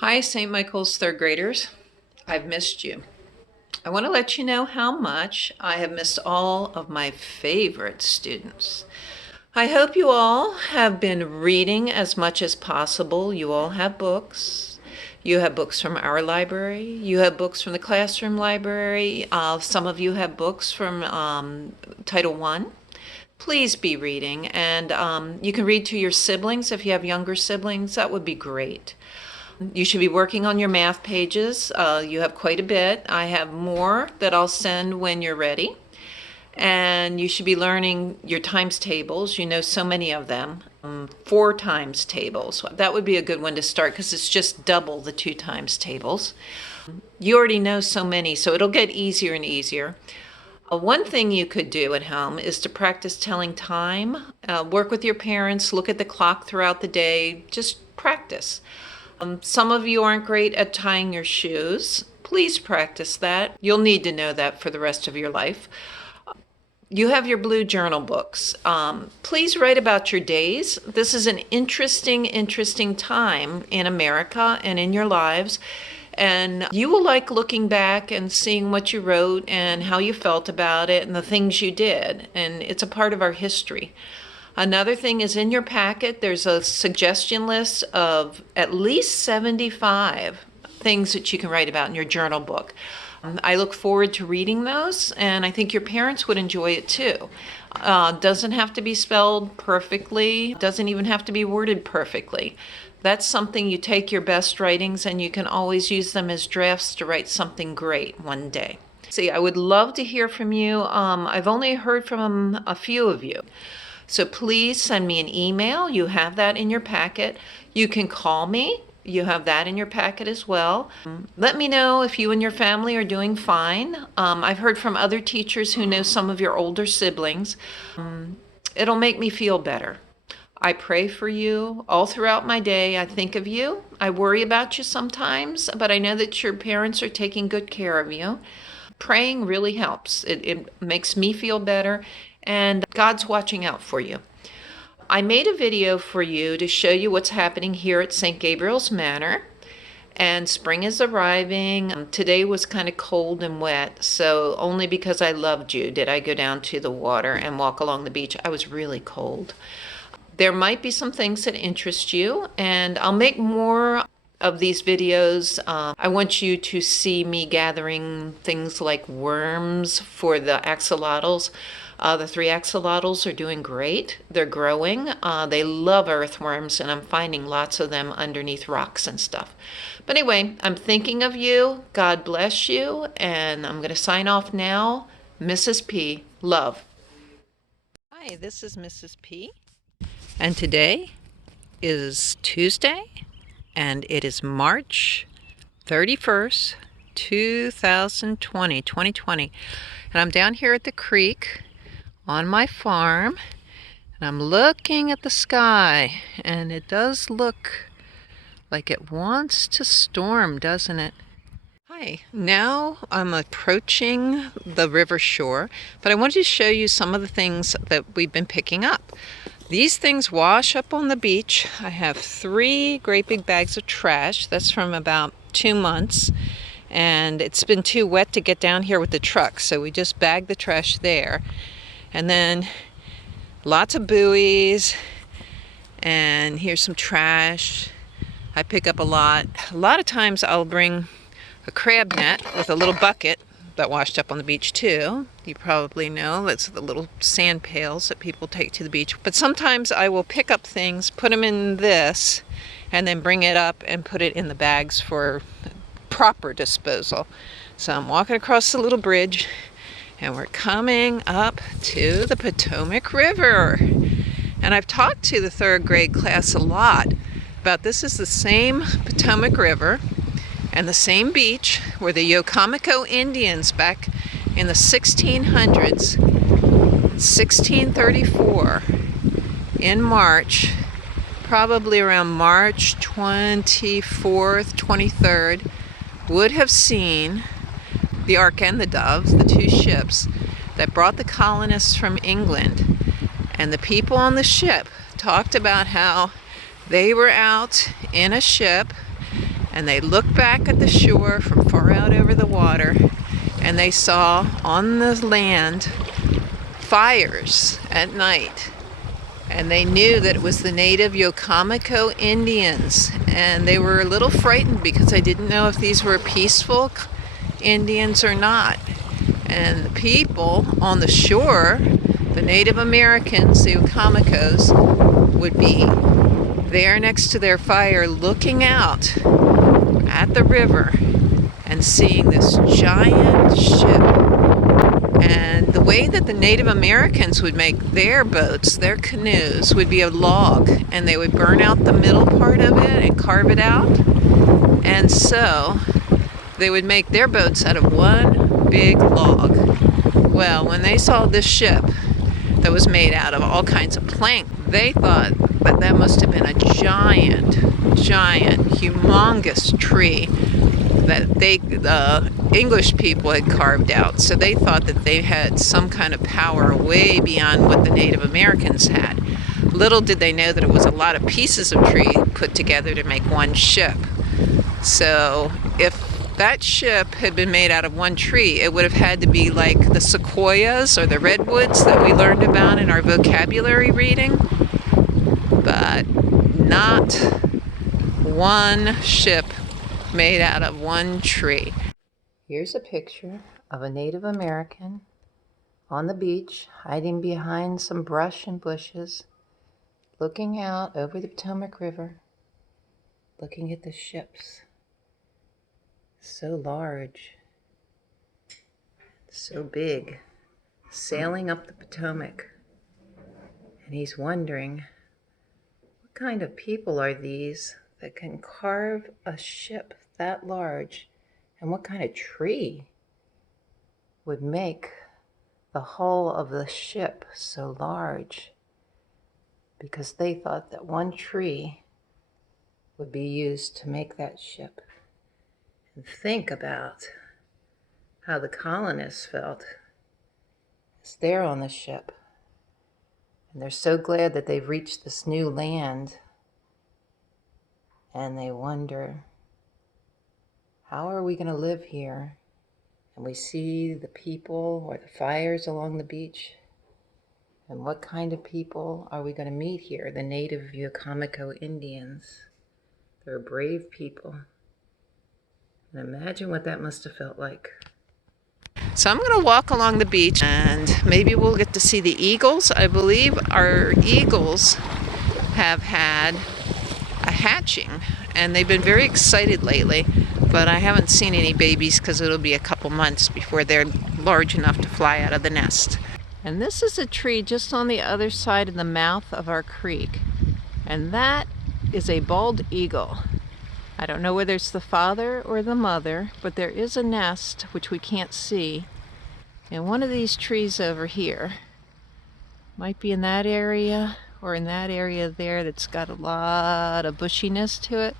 Hi, St. Michael's third graders. I've missed you. I want to let you know how much I have missed all of my favorite students. I hope you all have been reading as much as possible. You all have books. You have books from our library. You have books from the classroom library. Some of you have books from Title I. Please be reading, and you can read to your siblings if you have younger siblings. That would be great. You should be working on your math pages. You have quite a bit. I have more that I'll send when you're ready. And you should be learning your times tables. You know so many of them. 4 times tables. That would be a good one to start because it's just double the 2 times tables. You already know so many, so it'll get easier and easier. One thing you could do at home is to practice telling time. Work with your parents, look at the clock throughout the day, just practice. Some of you aren't great at tying your shoes. Please practice that. You'll need to know that for the rest of your life. You have your blue journal books. Please write about your days. This is an interesting time in America and in your lives. And you will like looking back and seeing what you wrote and how you felt about it and the things you did. And it's a part of our history. Another thing is in your packet, there's a suggestion list of at least 75 things that you can write about in your journal book. I look forward to reading those, and I think your parents would enjoy it too. Doesn't have to be spelled perfectly, doesn't even have to be worded perfectly. That's something you take your best writings and you can always use them as drafts to write something great one day. See, I would love to hear from you. I've only heard from a few of you. So please send me an email. You have that in your packet. You can call me. You have that in your packet as well. Let me know if you and your family are doing fine. I've heard from other teachers who know some of your older siblings. It'll make me feel better. I pray for you all throughout my day. I think of you. I worry about you sometimes, but I know that your parents are taking good care of you. Praying really helps. It makes me feel better, and God's watching out for you. I made a video for you to show you what's happening here at St. Gabriel's Manor, and spring is arriving. Today was kind of cold and wet, so only because I loved you did I go down to the water and walk along the beach. I was really cold. There might be some things that interest you, and I'll make more of these videos. I want you to see me gathering things like worms for the axolotls. The 3 axolotls are doing great. They're growing. They love earthworms, and I'm finding lots of them underneath rocks and stuff. But anyway, I'm thinking of you. God bless you, and I'm going to sign off now. Mrs. P. Love. Hi, this is Mrs. P. And today is Tuesday, and it is March 31st, 2020. And I'm down here at the creek on my farm, and I'm looking at the sky, and it does look like it wants to storm, doesn't it? Hi, now I'm approaching the river shore, but I wanted to show you some of the things that we've been picking up. These things wash up on the beach. I have 3 great big bags of trash. That's from about 2 months. And it's been too wet to get down here with the truck, so we just bag the trash there. And then lots of buoys. And here's some trash. I pick up a lot. A lot of times I'll bring a crab net with a little bucket that washed up on the beach too. You probably know that's the little sand pails that people take to the beach. But sometimes I will pick up things, put them in this, and then bring it up and put it in the bags for proper disposal. So I'm walking across the little bridge, and we're coming up to the Potomac River. And I've talked to the 3rd grade class a lot about this is the same Potomac River and the same beach where the Yokomico Indians back in the 1600s, 1634, in March, probably around March 24th, 23rd, would have seen the Ark and the Dove, the 2 ships that brought the colonists from England. And the people on the ship talked about how they were out in a ship and they looked back at the shore from far out over the water, and they saw on the land fires at night. And they knew that it was the native Yokomico Indians, and they were a little frightened because they didn't know if these were peaceful Indians or not. And the people on the shore, the Native Americans, the Yokomicos, would be there next to their fire looking out at the river and seeing this giant ship. And the way that the Native Americans would make their boats, their canoes, would be a log, and they would burn out the middle part of it and carve it out. And so they would make their boats out of one big log. Well, when they saw this ship that was made out of all kinds of plank, they thought that that must have been a giant, humongous tree that the English people had carved out. So they thought that they had some kind of power way beyond what the Native Americans had. Little did they know that it was a lot of pieces of tree put together to make one ship. So if that ship had been made out of one tree, it would have had to be like the sequoias or the redwoods that we learned about in our vocabulary reading, but not one ship made out of one tree. Here's a picture of a Native American on the beach, hiding behind some brush and bushes, looking out over the Potomac River, looking at the ships. So large, so big, sailing up the Potomac. And he's wondering, what kind of people are these that can carve a ship that large? And what kind of tree would make the hull of the ship so large? Because they thought that one tree would be used to make that ship. And think about how the colonists felt as they're on the ship. And they're so glad that they've reached this new land. And they wonder, how are we going to live here? And we see the people or the fires along the beach. And what kind of people are we going to meet here? The native Yokomico Indians. They're brave people. And imagine what that must have felt like. So I'm going to walk along the beach, and maybe we'll get to see the eagles. I believe our eagles have had a hatching, and they've been very excited lately, but I haven't seen any babies because it'll be a couple months before they're large enough to fly out of the nest. And this is a tree just on the other side of the mouth of our creek, and that is a bald eagle. I don't know whether it's the father or the mother, but there is a nest which we can't see in one of these trees over here. Might be in that area or in that area there that's got a lot of bushiness to it,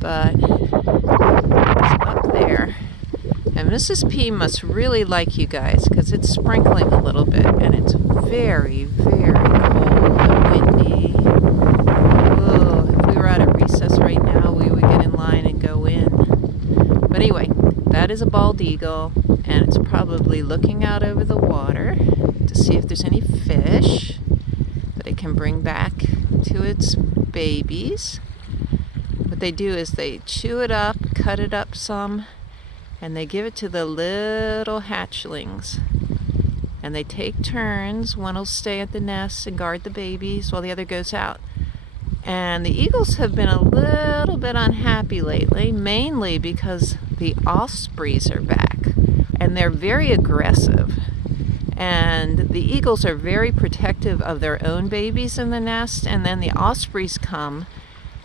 but it's up there. And Mrs. P must really like you guys because it's sprinkling a little bit and it's very, very cold and windy. Oh, if we were out at recess right now, we would get in line and go in. But anyway, that is a bald eagle, and it's probably looking out over the water to see if there's any fish that it can bring back to its babies. What they do is they chew it up, cut it up some, and they give it to the little hatchlings. And they take turns. One will stay at the nest and guard the babies while the other goes out. And the eagles have been a little bit unhappy lately, mainly because the ospreys are back. And they're very aggressive. And the eagles are very protective of their own babies in the nest. And then the ospreys come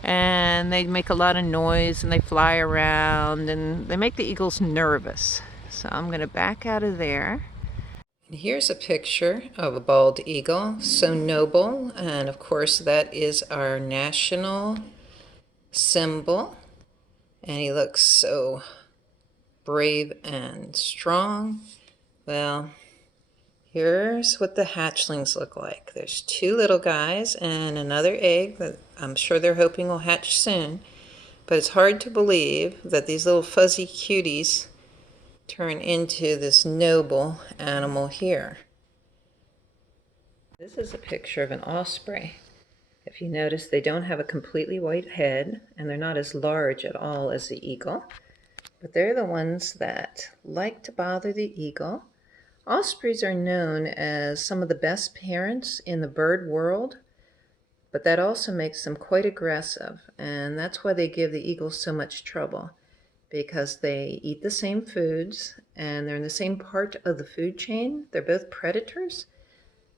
and they make a lot of noise and they fly around and they make the eagles nervous. So I'm going to back out of there. And here's a picture of a bald eagle, so noble, and of course that is our national symbol, and he looks so brave and strong. Well, here's what the hatchlings look like. There's two little guys and another egg that I'm sure they're hoping will hatch soon. But it's hard to believe that these little fuzzy cuties turn into this noble animal here. This is a picture of an osprey. If you notice, they don't have a completely white head, and they're not as large at all as the eagle. But they're the ones that like to bother the eagle. Ospreys are known as some of the best parents in the bird world, but that also makes them quite aggressive, and that's why they give the eagles so much trouble, because they eat the same foods and they're in the same part of the food chain. They're both predators.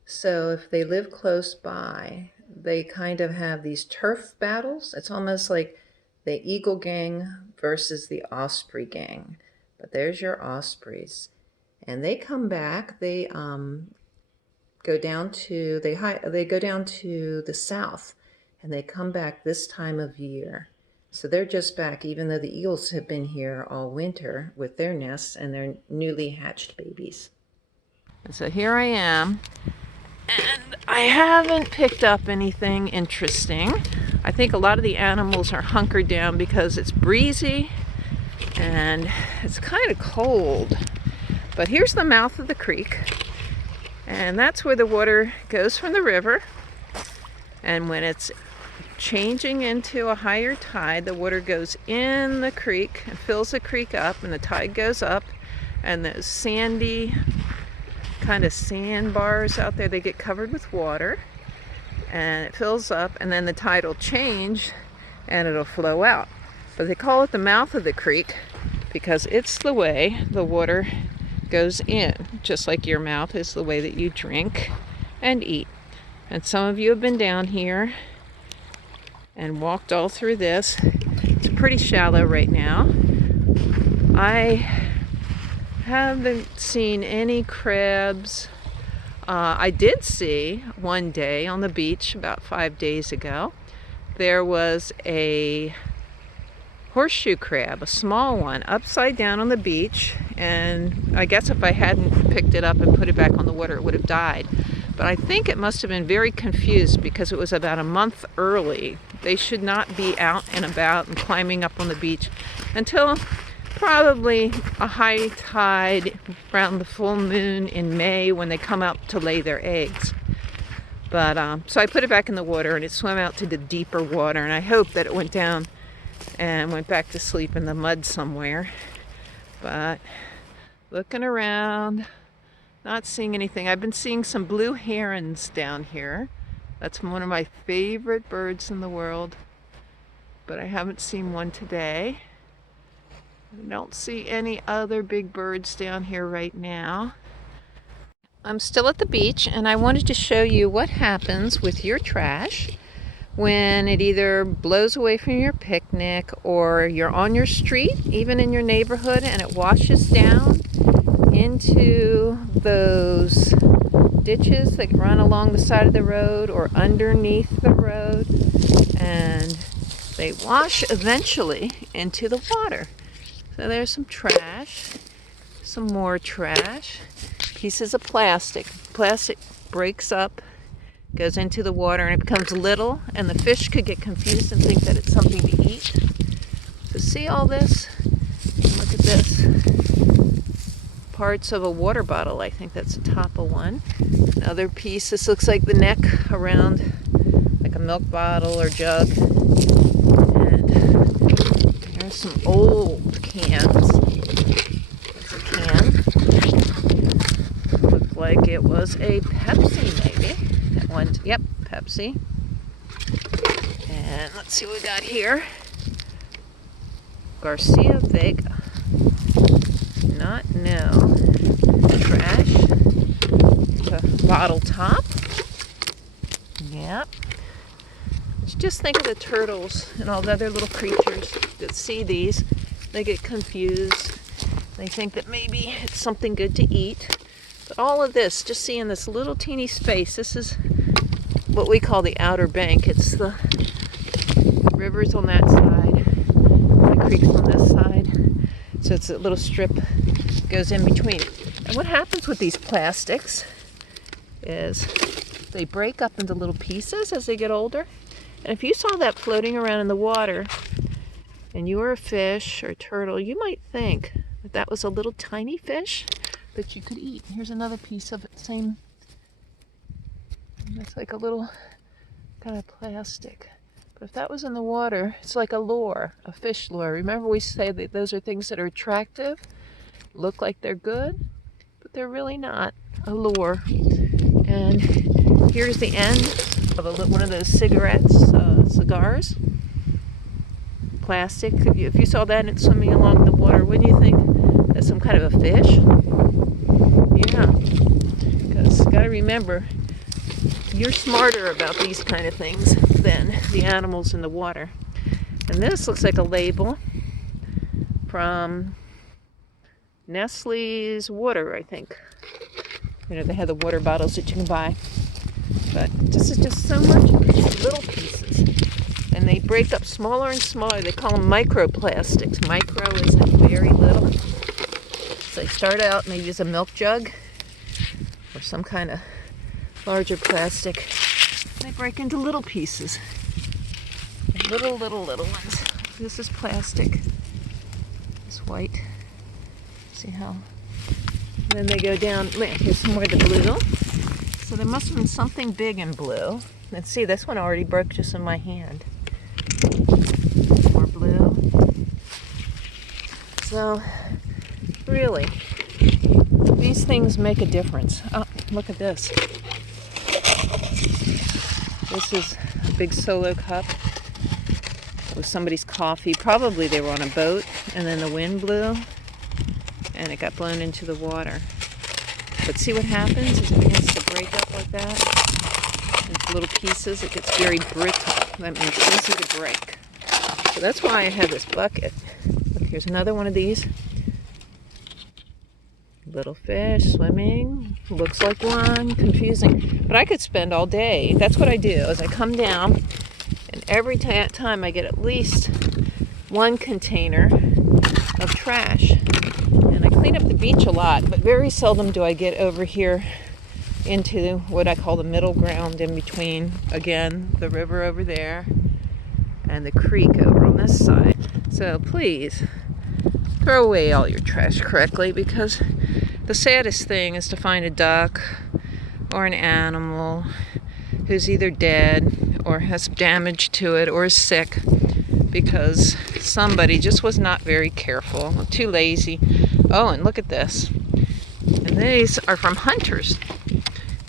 So if they live close by, they kind of have these turf battles. It's almost like the eagle gang versus the osprey gang. But there's your ospreys. And they come back. They go down to the south, and they come back this time of year. So they're just back, even though the eagles have been here all winter with their nests and their newly hatched babies. And so here I am, and I haven't picked up anything interesting. I think a lot of the animals are hunkered down because it's breezy and it's kind of cold. But here's the mouth of the creek, and that's where the water goes from the river. And when it's changing into a higher tide, the water goes in the creek and fills the creek up, and the tide goes up, and those sandy kind of sandbars out there, they get covered with water, and it fills up, and then the tide will change and it'll flow out. But they call it the mouth of the creek because it's the way the water goes in, just like your mouth is the way that you drink and eat. And some of you have been down here and walked all through this. It's pretty shallow right now. I haven't seen any crabs. I did see one day on the beach about 5 days ago, there was a horseshoe crab, a small one, upside down on the beach, and I guess if I hadn't picked it up and put it back on the water, it would have died. But I think it must have been very confused because it was about a month early. They should not be out and about and climbing up on the beach until probably a high tide around the full moon in May, when they come out to lay their eggs. But so I put it back in the water, and it swam out to the deeper water, and I hope that it went down and went back to sleep in the mud somewhere. But looking around, not seeing anything. I've been seeing some blue herons down here. That's one of my favorite birds in the world, but I haven't seen one today. I don't see any other big birds down here right now. I'm still at the beach, and I wanted to show you what happens with your trash when it either blows away from your picnic, or you're on your street, even in your neighborhood, and it washes down into those ditches that run along the side of the road or underneath the road, and they wash eventually into the water. So there's some trash, some more trash, pieces of plastic. Plastic breaks up, goes into the water, and it becomes little, and the fish could get confused and think that it's something to eat. So see all this? Look at this. Parts of a water bottle. I think that's the top of one. Another piece. This looks like the neck around like a milk bottle or jug. And there's some old cans. There's a can. Looked like it was a Pepsi, maybe. That one. Yep, Pepsi. And let's see what we got here. Garcia Vega. Not know. Trash. The bottle top. Yep. Just think of the turtles and all the other little creatures that see these. They get confused. They think that maybe it's something good to eat. But all of this, just seeing this little teeny space, this is what we call the Outer Bank. It's the rivers on that side, the creeks on this side. So it's a little strip goes in between. And what happens with these plastics is they break up into little pieces as they get older. And if you saw that floating around in the water, and you were a fish or a turtle, you might think that that was a little tiny fish that you could eat. Here's another piece of it, same. It's like a little kind of plastic. But if that was in the water, it's like a lure, a fish lure. Remember we say that those are things that are attractive, look like they're good, but they're really not a lure. And here's the end of one of those cigars. Plastic. If you saw that and it's swimming along the water, wouldn't you think that's some kind of a fish? Yeah, because you got to remember, you're smarter about these kind of things than the animals in the water. And this looks like a label from Nestle's water, I think. You know, they have the water bottles that you can buy. But this is just so much little pieces. And they break up smaller and smaller. They call them microplastics. Micro is very little. So they start out maybe as a milk jug or some kind of larger plastic. They break into little pieces. Little ones. This is plastic. It's white. See how? And then they go down. Here's some more of the blue. So there must have been something big in blue. Let's see, this one already broke just in my hand. More blue. So, really, these things make a difference. Oh, look at this. This is a big solo cup with somebody's coffee. Probably they were on a boat and then the wind blew and it got blown into the water. But see what happens is it begins to break up like that into little pieces. It gets very brittle. That means easy to break. So that's why I have this bucket. Look, here's another one of these. Little fish swimming. Looks like one. Confusing. But I could spend all day. That's what I do, is I come down and every time I get at least one container of trash. And I clean up the beach a lot, but very seldom do I get over here into what I call the middle ground in between, again, the river over there and the creek over on this side. So please throw away all your trash correctly, because the saddest thing is to find a duck or an animal who's either dead or has damage to it or is sick because somebody just was not very careful, too lazy. Oh, and look at this. And these are from hunters.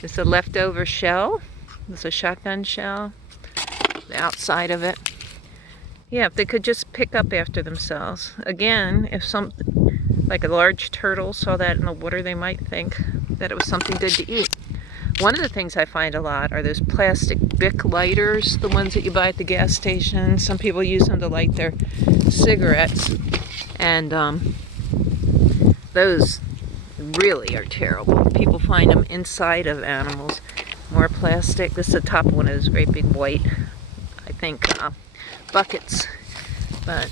It's a leftover shell. It's a shotgun shell. The outside of it. Yeah, if they could just pick up after themselves. Again, if like a large turtle saw that in the water, they might think that it was something good to eat. One of the things I find a lot are those plastic Bic lighters, the ones that you buy at the gas station. Some people use them to light their cigarettes. And those really are terrible. People find them inside of animals. More plastic. This is the top one of those great big white, I think, buckets. But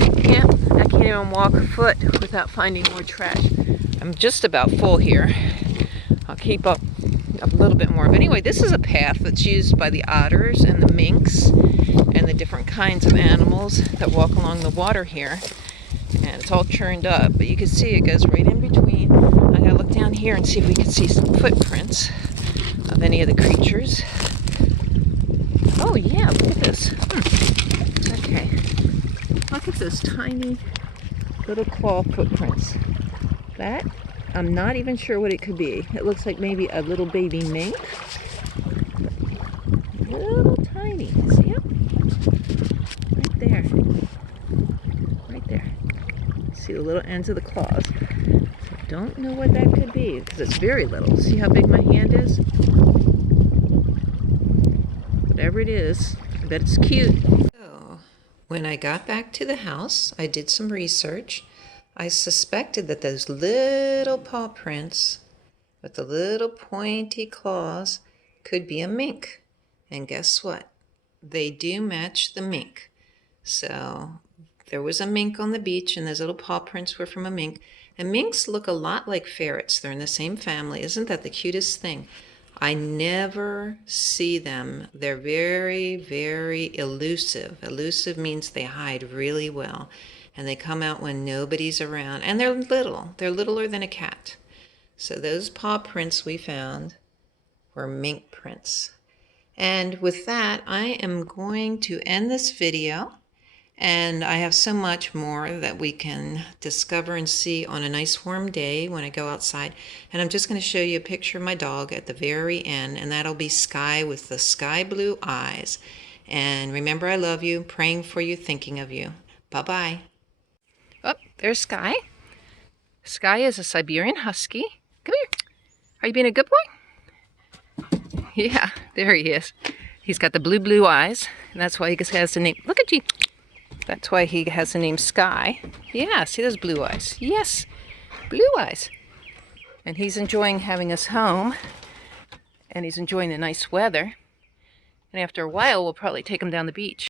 I can't even walk a foot without finding more trash. I'm just about full here. I'll keep up a little bit more. But anyway, this is a path that's used by the otters and the minks and the different kinds of animals that walk along the water here. And it's all churned up, but you can see it goes right in between. I'm going to look down here and see if we can see some footprints of any of the creatures. Oh yeah, look at this. Okay. Look at those tiny little claw footprints. That, I'm not even sure what it could be. It looks like maybe a little baby mink. Little tiny. See it? Right there. Right there. See the little ends of the claws. I don't know what that could be because it's very little. See how big my hand is? Whatever it is, I bet it's cute. So, when I got back to the house, I did some research. I suspected that those little paw prints with the little pointy claws could be a mink. And guess what? They do match the mink. So there was a mink on the beach and those little paw prints were from a mink. And minks look a lot like ferrets. They're in the same family. Isn't that the cutest thing? I never see them. They're very, very elusive. Elusive means they hide really well. And they come out when nobody's around. And they're little. They're littler than a cat. So those paw prints we found were mink prints. And with that, I am going to end this video. And I have so much more that we can discover and see on a nice warm day when I go outside. And I'm just going to show you a picture of my dog at the very end, and that'll be Sky with the sky blue eyes. And remember, I love you, praying for you, thinking of you. Bye-bye. Oh, there's Sky. Sky is a Siberian Husky. Come here. Are you being a good boy? Yeah, there he is. He's got the blue eyes, and that's why he has the name. Look at you. That's why he has the name Sky. Yeah, see those blue eyes? Yes, blue eyes. And he's enjoying having us home, and he's enjoying the nice weather. And after a while, we'll probably take him down the beach.